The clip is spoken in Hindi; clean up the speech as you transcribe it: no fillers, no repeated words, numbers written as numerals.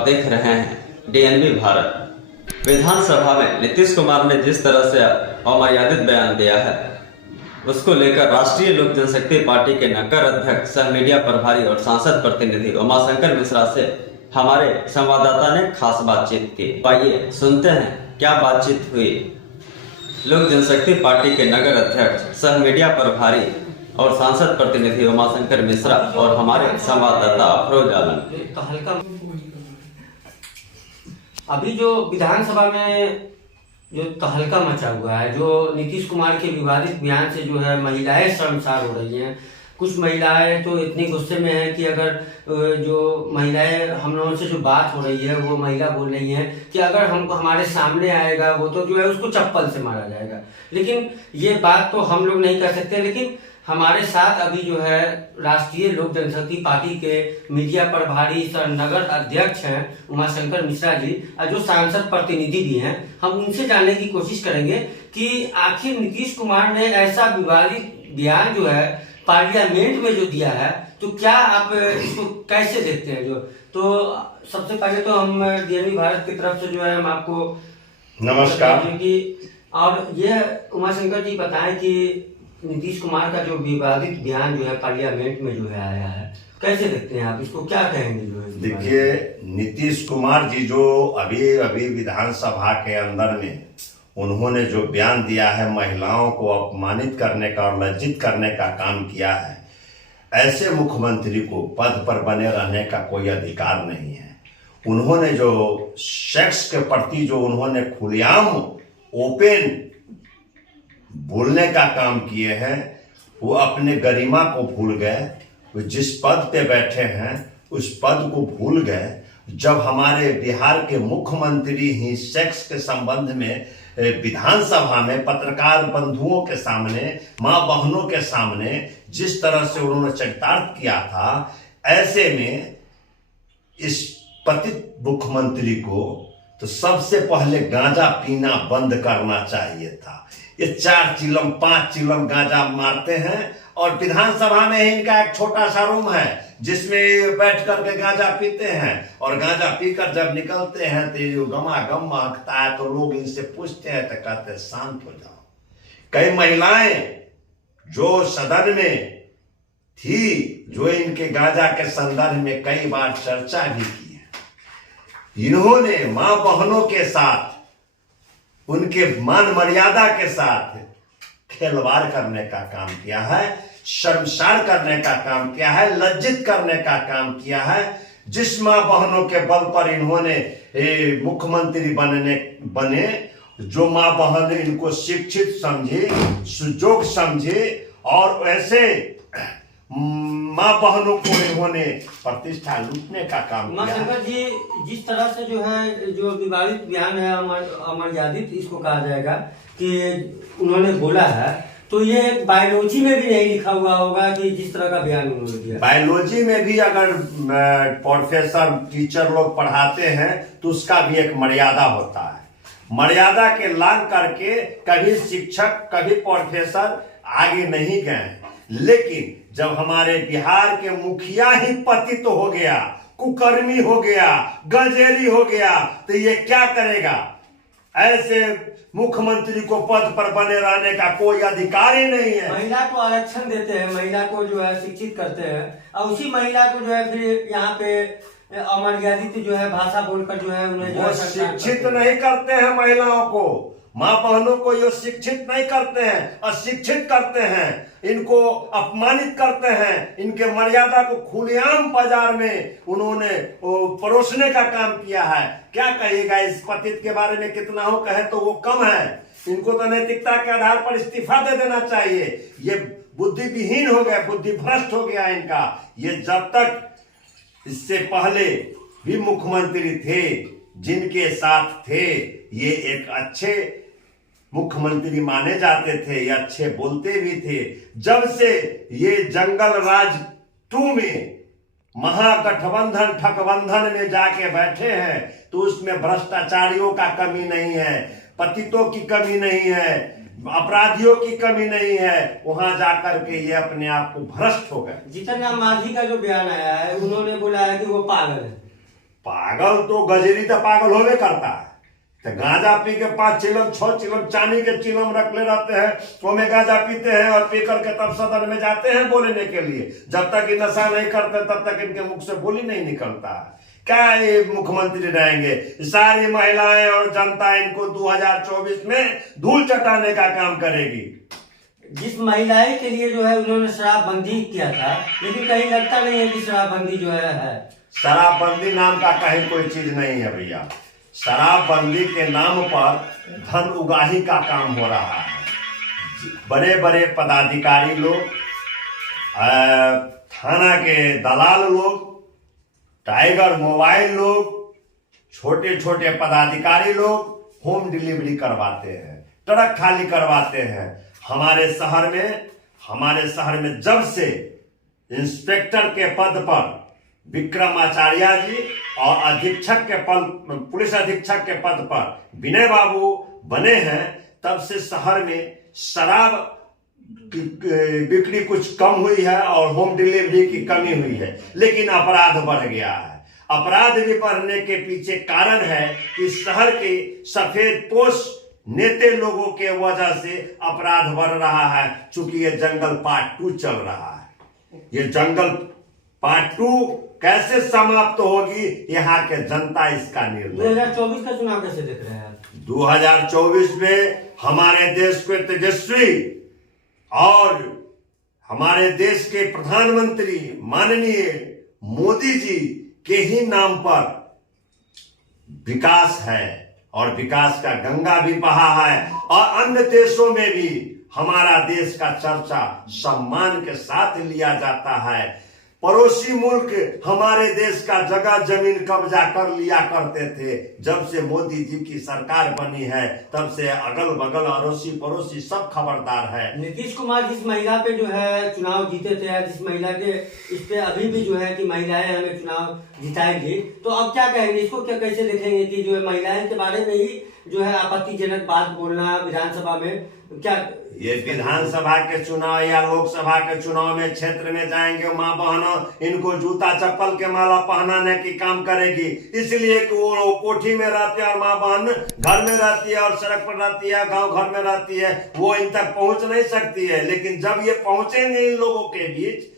आप देख रहे हैं डीएनबी भारत। विधानसभा में नीतीश कुमार ने जिस तरह से अमर्यादित बयान दिया है, उसको लेकर राष्ट्रीय लोक जनशक्ति पार्टी के नगर अध्यक्ष सह मीडिया प्रभारी और सांसद प्रतिनिधि उमाशंकर मिश्रा से हमारे संवाददाता ने खास बातचीत की। आइए सुनते हैं क्या बातचीत हुई लोक जनशक्ति पार्टी के नगर अध्यक्ष सह मीडिया प्रभारी और सांसद प्रतिनिधि उमाशंकर मिश्रा और हमारे संवाददाता अफरोज आलम। अभी जो विधानसभा में जो तहलका मचा हुआ है, जो नीतीश कुमार के विवादित बयान से जो है महिलाएं शर्मसार हो रही हैं। कुछ महिलाएं तो इतनी गुस्से में हैं कि अगर जो महिलाएं हम लोगों से जो बात हो रही है, वो महिला बोल रही हैं कि अगर हमको हमारे सामने आएगा वो तो जो है उसको चप्पल से मारा जाएगा। लेकिन ये बात तो हम लोग नहीं कर सकते। लेकिन हमारे साथ अभी जो है राष्ट्रीय लोक जनशक्ति पार्टी के मीडिया प्रभारी सर नगर अध्यक्ष हैं उमाशंकर मिश्रा जी, जो सांसद प्रतिनिधि भी हैं। हम उनसे जानने की कोशिश करेंगे कि आखिर नीतीश कुमार ने ऐसा विवादित बयान जो है पार्लियामेंट में जो दिया है, तो क्या आप इसको कैसे देखते हैं? तो सबसे पहले तो हम डीएनबी भारत की तरफ से जो है हम आपको नमस्कार और ये उमाशंकर जी बताएं कि नीतीश कुमार का जो विवादित बयान जो है पार्लियामेंट में जो है आया है, कैसे देखते हैं आप इसको, क्या कहेंगे? जो है देखिए, नीतीश कुमार जी जो अभी विधानसभा के अंदर में उन्होंने जो बयान दिया है, महिलाओं को अपमानित करने का और लज्जित करने का काम किया है। ऐसे मुख्यमंत्री को पद पर बने रहने का कोई अधिकार नहीं है। उन्होंने जो सेक्स के प्रति जो उन्होंने खुलेआम ओपन बोलने का काम किए हैं, वो अपने गरिमा को भूल गए। वो जिस पद पे बैठे हैं उस पद को भूल गए। जब हमारे बिहार के मुख्यमंत्री ही सेक्स के संबंध में विधानसभा में पत्रकार बंधुओं के सामने, मां बहनों के सामने जिस तरह से उन्होंने चरितार्थ किया था, ऐसे में इस पतित मुख्यमंत्री को तो सबसे पहले गांजा पीना बंद करना चाहिए था। ये 4 चिलम 5 चिलम गांजा मारते हैं और विधानसभा में ही इनका एक छोटा सा रूम है जिसमें बैठ करके गांजा पीते हैं। और गांजा पीकर जब निकलते हैं तो ये गमागम महकता है, तो लोग इनसे पूछते हैं तो कहते हैं शांत हो जाओ। कई महिलाएं जो सदन में थी, जो इनके गांजा के संदर्भ में कई बार चर्चा भी की है, इन्होंने मां बहनों के साथ, उनके मान मर्यादा के साथ खिलवाड़ करने का काम किया है, शर्मसार करने का काम किया है, लज्जित करने का काम किया है। जिस मां बहनों के बल पर इन्होंने मुख्यमंत्री बने, जो मां बहन इनको शिक्षित समझे, सुजोग समझे, और ऐसे मां बहनों को इन्होंने प्रतिष्ठा लूटने का काम किया है। शंकर जी, जिस तरह से जो है जो विवादित बयान है, अमर्यादित इसको कहा जाएगा कि उन्होंने बोला है, तो ये बायोलॉजी में भी नहीं लिखा हुआ होगा कि जिस तरह का बयान उन्होंने दिया। बायोलॉजी में भी अगर प्रोफेसर टीचर लोग पढ़ाते हैं तो उसका भी एक मर्यादा होता है। मर्यादा के लांघ करके कभी शिक्षक कभी प्रोफेसर आगे नहीं गए। लेकिन जब हमारे बिहार के मुखिया ही पतित हो गया, कुकर्मी हो गया, गंजेरी हो गया, तो ये क्या करेगा? ऐसे मुख्यमंत्री को पद पर बने रहने का कोई अधिकार ही नहीं है। महिला को आरक्षण देते हैं, महिला को जो है शिक्षित करते हैं, और उसी महिला को जो है फिर यहाँ पे अमर्यादित जो है भाषा बोलकर जो है उन्हें जो शिक्षित नहीं करते हैं। महिलाओं को, मां बहनों को ये शिक्षित नहीं करते हैं, अशिक्षित करते हैं, इनको अपमानित करते हैं, इनके मर्यादा को खुलेआम बाजार में उन्होंने परोसने का काम किया है। क्या कहिएगा इस पतित के बारे में? कितना हो कहे तो वो कम है। इनको तो नैतिकता के आधार पर इस्तीफा दे देना चाहिए। ये बुद्धि विहीन हो गया, बुद्धि भ्रष्ट हो गया इनका। ये जब तक इससे पहले भी मुख्यमंत्री थे, जिनके साथ थे, ये एक अच्छे मुख्यमंत्री माने जाते थे, ये अच्छे बोलते भी थे। जब से ये जंगल राज 2 में महागठबंधन ठगबंधन में जाके बैठे हैं, तो उसमें भ्रष्टाचारियों का कमी नहीं है, पतितों की कमी नहीं है, अपराधियों की कमी नहीं है। वहां जाकर के ये अपने आप को भ्रष्ट हो गए। जीतन राम मांझी का जो बयान आया है, उन्होंने बोला है कि वो पागल है। पागल तो गजरी तो पागल होवे करता है। तो गांजा पी के 5 चिलम 6 चिलम चांदी के चिलम रख ले रहते हैं, वो में गांजा पीते हैं और पी करके तब सदन में जाते हैं बोलने के लिए। जब तक ये नशा नहीं करते तब तक इनके मुख से बोली नहीं निकलता। क्या ये मुख्यमंत्री रहेंगे? सारी महिलाएं और जनता इनको 2024 में धूल चटाने का काम करेगी। जिस महिलाएं के लिए जो है उन्होंने शराबबंदी किया था, लेकिन कहीं लगता नहीं है कि शराबबंदी जो है। शराबबंदी नाम का कहीं कोई चीज नहीं है भैया। शराबबंदी के नाम पर धन उगाही का काम हो रहा है। बड़े बड़े पदाधिकारी लोग, थाना के दलाल लोग, टाइगर मोबाइल लोग, छोटे छोटे पदाधिकारी लोग होम डिलीवरी करवाते हैं, ट्रक खाली करवाते हैं। हमारे शहर में जब से इंस्पेक्टर के पद पर विक्रमाचार्य जी और अधीक्षक के पद, पुलिस अधीक्षक के पद पर विनय बाबू बने हैं, तब से शहर में शराब की बिक्री कुछ कम हुई है और होम डिलीवरी की कमी हुई है। लेकिन अपराध बढ़ गया है। अपराध भी बढ़ने के पीछे कारण है कि शहर के सफेद पोश नेते लोगों के वजह से अपराध बढ़ रहा है। चूंकि ये जंगल पार्ट 2 चल रहा है। ये जंगल पार्ट 2 कैसे समाप्त होगी, यहाँ के जनता इसका निर्णय। 2024 का चुनाव कैसे देख रहे हैं? 2024 में हमारे देश के तेजस्वी और हमारे देश के प्रधानमंत्री माननीय मोदी जी के ही नाम पर विकास है और विकास का गंगा भी बहा है। और अन्य देशों में भी हमारा देश का चर्चा सम्मान के साथ लिया जाता है। पड़ोसी मुल्क हमारे देश का जगह जमीन कब्जा कर लिया करते थे। जब से मोदी जी की सरकार बनी है तब से अगल बगल अड़ोसी पड़ोसी सब खबरदार है। नीतीश कुमार जिस महिला पे जो है चुनाव जीते थे, जिस महिला के इस पे अभी भी जो है कि महिलाएं हमें चुनाव जिताएंगी, तो अब क्या कहेंगे? इसको क्या कैसे देखेंगे कि जो है महिलाएं के बारे में ही जो है आपत्तिजनक बात बोलना विधानसभा में? क्या ये विधानसभा के चुनाव या लोकसभा के चुनाव में क्षेत्र में जाएंगे, माँ बहनों इनको जूता चप्पल के माला पहनाने की काम करेगी। इसलिए कि वो कोठी में रहते हैं और माँ बहन घर में रहती है और सड़क पर रहती है, गांव घर में रहती है, वो इन तक पहुंच नहीं सकती है। लेकिन जब ये पहुंचेंगे इन लोगों के बीच